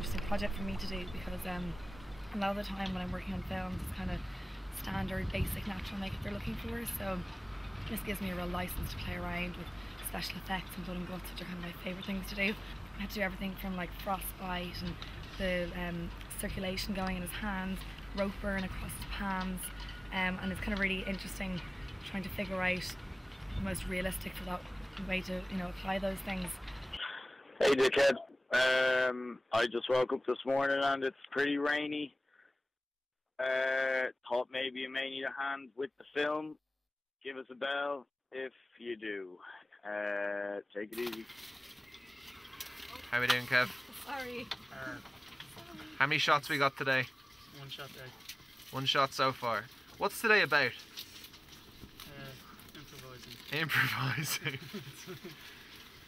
interesting project for me to do, because a lot of the time when I'm working on films, it's kind of standard, basic, natural makeup they're looking for. So this gives me a real license to play around with special effects and blood and guts, which are kind of my favourite things to do. I had to do everything from like frostbite and the circulation going in his hands, rope burn across his palms, and it's kind of really interesting trying to figure out the most realistic for that way to, you know, apply those things. Hey dickhead, I just woke up this morning and it's pretty rainy. Thought maybe you may need a hand with the film. Give us a bell if you do. Take it easy. How we doing, Kev? Sorry. How many shots we got today? One shot there. One shot so far. What's today about? Improvising. Improvising.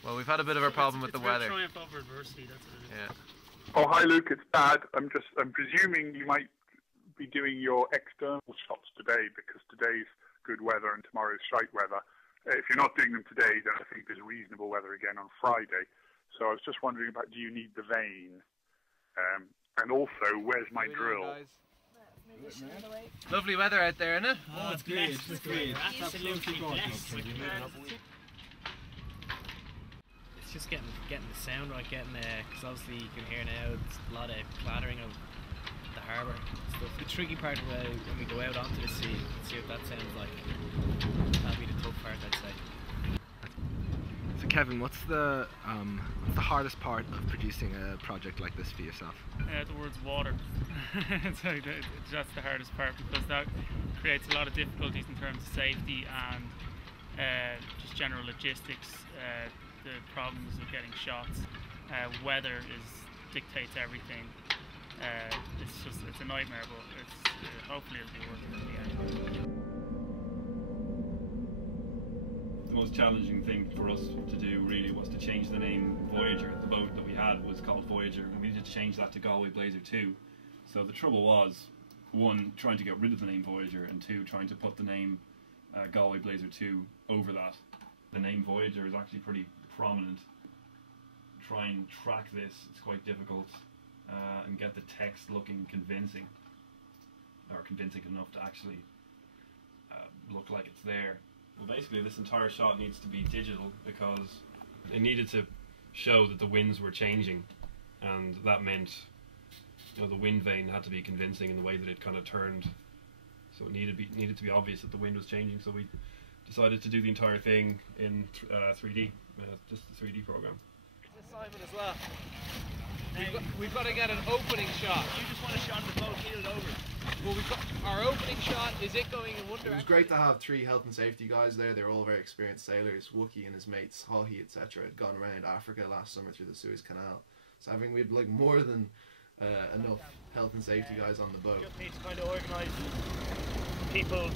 Well, we've had a bit of a problem with the weather. Triumph over adversity, that's what it is. Yeah. Oh, hi Luke, it's Dad. I'm presuming you might be doing your external shots today, because today's good weather and tomorrow's shite weather. If you're not doing them today, then I think there's reasonable weather again on Friday. So I was just wondering about, do you need the vein? And also, where's my drill? Lovely weather out there, isn't it? Oh, it's great. It's great. Absolutely blessed. It's just getting the sound right, because obviously you can hear now it's a lot of clattering of the harbour stuff. The tricky part about when we go out onto the sea, see what that sounds like. That'll be the tough part, I'd say. So Kevin, what's the hardest part of producing a project like this for yourself? The words water. So that's the hardest part, because that creates a lot of difficulties in terms of safety and just general logistics. The problems of getting shots. Weather dictates everything. It's a nightmare, but hopefully it'll be worth it in the end. The most challenging thing for us to do really was to change the name Voyager. The boat that we had was called Voyager, and we needed to change that to Galway Blazer 2. So the trouble was, one, trying to get rid of the name Voyager, and two, trying to put the name Galway Blazer 2 over that. The name Voyager is actually pretty prominent. Try and track this, it's quite difficult, and get the text looking convincing, or convincing enough to actually look like it's there. Well, basically this entire shot needs to be digital, because it needed to show that the winds were changing, and that meant, you know, the wind vane had to be convincing in the way that it kind of turned, so it needed to be obvious that the wind was changing. So we decided to do the entire thing in 3D, just the 3D program. Simon as well. We've got to get an opening shot. You just want a shot of the boat heeled over. Well, we've got our opening shot. Is it going in one direction? It was great to have 3 health and safety guys there. They were all very experienced sailors. Wookie and his mates, Haughey, etc., had gone around Africa last summer through the Suez Canal. So we had like more than enough health and safety guys on the boat. Just need to kind of organise people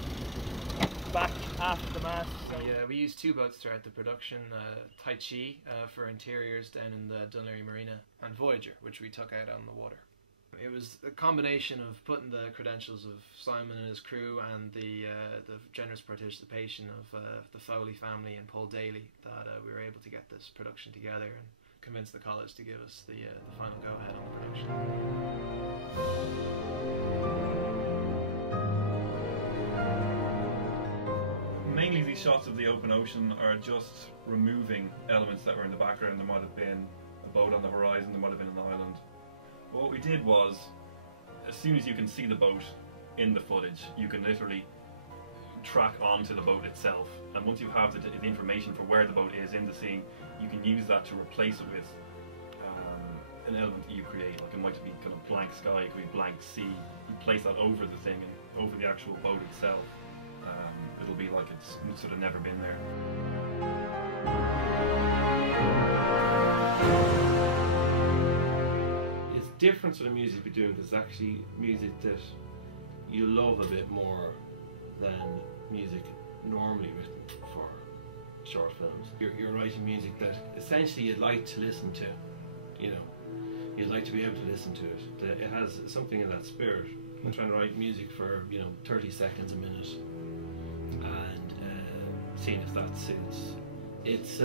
back after the mast. So. Yeah, we used 2 boats throughout the production, Tai Chi for interiors down in the Dunleary Marina, and Voyager, which we took out on the water. It was a combination of putting the credentials of Simon and his crew and the generous participation of the Foley family and Paul Daly that we were able to get this production together and convince the college to give us the final go-ahead on the production. Mainly these shots of the open ocean are just removing elements that were in the background. There might have been a boat on the horizon, there might have been an island. But what we did was, as soon as you can see the boat in the footage, you can literally track onto the boat itself. And once you have the information for where the boat is in the scene, you can use that to replace it with an element that you create. Like it might be kind of blank sky, it could be blank sea. You place that over the thing and over the actual boat itself. It'll be like it's sort of never been there. It's different sort of music you're doing, because it's actually music that you love a bit more than music normally written for short films. You're writing music that essentially you'd like to listen to, you know. You'd like to be able to listen to it. It has something in that spirit. I'm trying to write music for, 30 seconds a minute, and seeing if that suits. It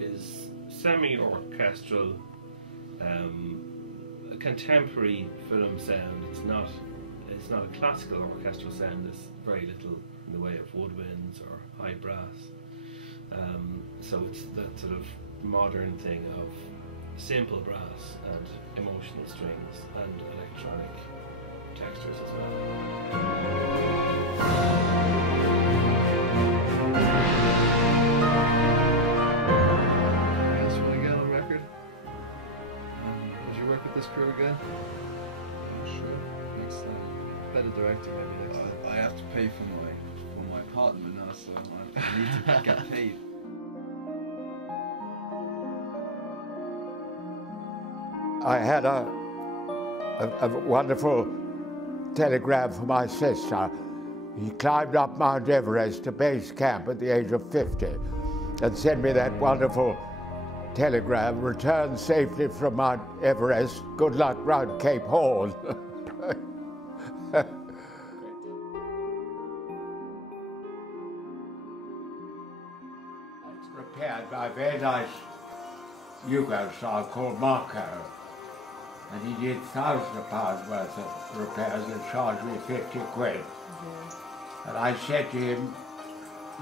is semi-orchestral, a contemporary film sound. It's not a classical orchestral sound. There's very little in the way of woodwinds or high brass. So it's that sort of modern thing of simple brass and emotional strings and electronic textures as well. Anything else you want to get on record? Would you work with this crew again? Sure. Next time. Better directing maybe next time. I have to pay for my apartment now, so I need to get paid. I had a wonderful telegram from my sister. He climbed up Mount Everest to base camp at the age of 50 and sent me that wonderful telegram, "Return safely from Mount Everest. Good luck round Cape Horn." Repaired by a very nice Yugoslav called Marco, and he did thousands of pounds worth of repairs and charged me 50 quid. And I said to him,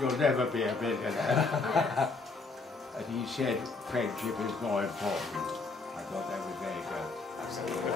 "You'll never be a millionaire." And he said, "Friendship is more important." I thought that was very good. Absolutely.